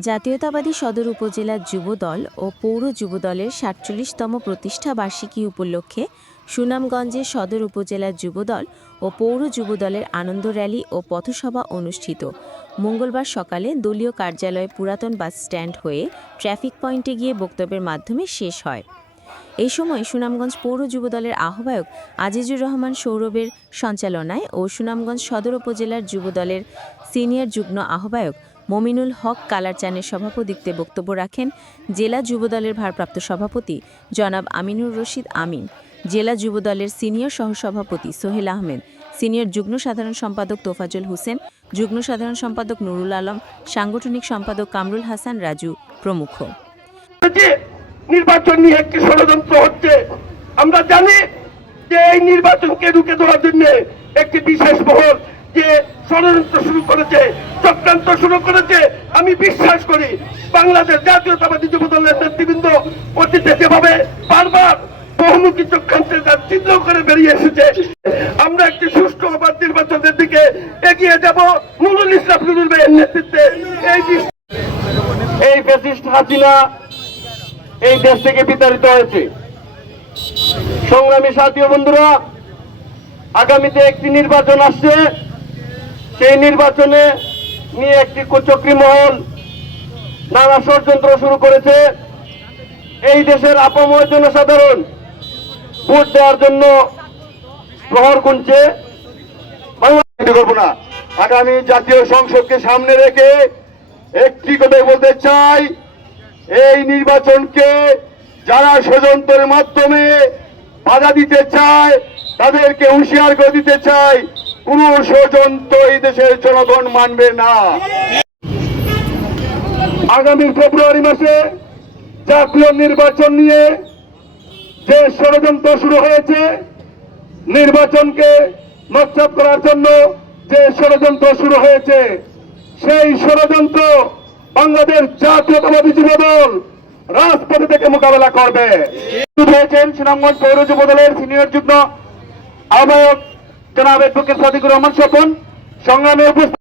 জাতীয়তাবাদী সদর উপজেলা যুবদল ও পৌর যুবদলের সাতচল্লিশতম প্রতিষ্ঠা বার্ষিকী উপলক্ষে সুনামগঞ্জে সদর উপজেলা যুবদল ও পৌর যুবদলের আনন্দ র্যালি ও পথসভা অনুষ্ঠিত। মঙ্গলবার সকালে দলীয় কার্যালয়ে পুরাতন বাস স্ট্যান্ড হয়ে ট্রাফিক পয়েন্টে গিয়ে বক্তব্যের মাধ্যমে শেষ হয়। এই সময় সুনামগঞ্জ পৌর যুবদলের আহ্বায়ক আজিজুর রহমান সৌরভের সঞ্চালনায় ও সুনামগঞ্জ সদর উপজেলার যুবদলের সিনিয়র যুগ্ম আহ্বায়ক মমিনুল হক কালারচানের সভাপতিত্বে বক্তব্য রাখেন জেলা যুবদলের ভারপ্রাপ্ত সভাপতি জনাব আমিনুর রশিদ আমিন, জেলা যুবদলের সিনিয়র সহসভাপতি সোহেল আহমেদ, সিনিয়র যুগ্ম সাধারণ সম্পাদক তোফাজুল হোসেন, যুগ্ম সাধারণ সম্পাদক নুরুল আলম, সাংগঠনিক সম্পাদক কামরুল হাসান রাজু প্রমুখ। নির্বাচন নিয়ে একটি ষড়যন্ত্র হচ্ছে, আমরা জানি যে এই নির্বাচনকে রুখে দেওয়ার জন্য একটি বিশেষ মহল যে ষড়যন্ত্র শুরু করেছে চক্রান্ত শুরু করেছে, আমি বিশ্বাস করি বাংলাদেশ জাতীয়তাবাদী যুব দলের নেতৃবৃন্দ অতীতে যেভাবে বারবার বহুমুখী চক্রান্তের তার চিহ্ন করে বেরিয়ে এসেছে, আমরা একটি সুষ্ঠু অবাধ নির্বাচনের দিকে এগিয়ে যাব। নুরুল ইসলাম নুরুল ভাইয়ের নেতৃত্বে এই এই ফ্যাসিস্ট হাসিনা এই দেশ থেকে বিতাড়িত হয়েছে। সংগ্রামী সাথী বন্ধুরা, আগামীতে একটি নির্বাচন আসছে। সেই নির্বাচনে নিয়ে একটি কুচক্রী মহল, নানা ষড়যন্ত্র শুরু করেছে। এই দেশের আপময় জনসাধারণ ভোট দেওয়ার জন্য প্রহর গুনছে। বাংলা করব না। আগামী জাতীয় সংসদকে সামনে রেখে একটি কথাই বলতে চাই, এই নির্বাচনকে যারা ষড়যন্ত্রের মাধ্যমে বাধা দিতে চায়, তাদেরকে হুঁশিয়ার করে দিতে চাই। কোন ষড়যন্ত্র এই দেশের জনগণ মানবে না। আগামী ফেব্রুয়ারি মাসে জাতীয় নির্বাচন নিয়ে যে ষড়যন্ত্র শুরু হয়েছে, নির্বাচনকে নস্বাত করার জন্য যে ষড়যন্ত্র শুরু হয়েছে, সেই ষড়যন্ত্র বাংলাদেশ জাতীয়তাবাদী যুবদল রাজপথে থেকে মোকাবেলা করবে। হয়েছেন সুনামগঞ্জ পৌর যুবদলের সিনিয়র যুগ্ম আহ্বায়ক জনাব এডভোকেট সদিকুর রহমান স্বপন সংগ্রামে উপস্থিত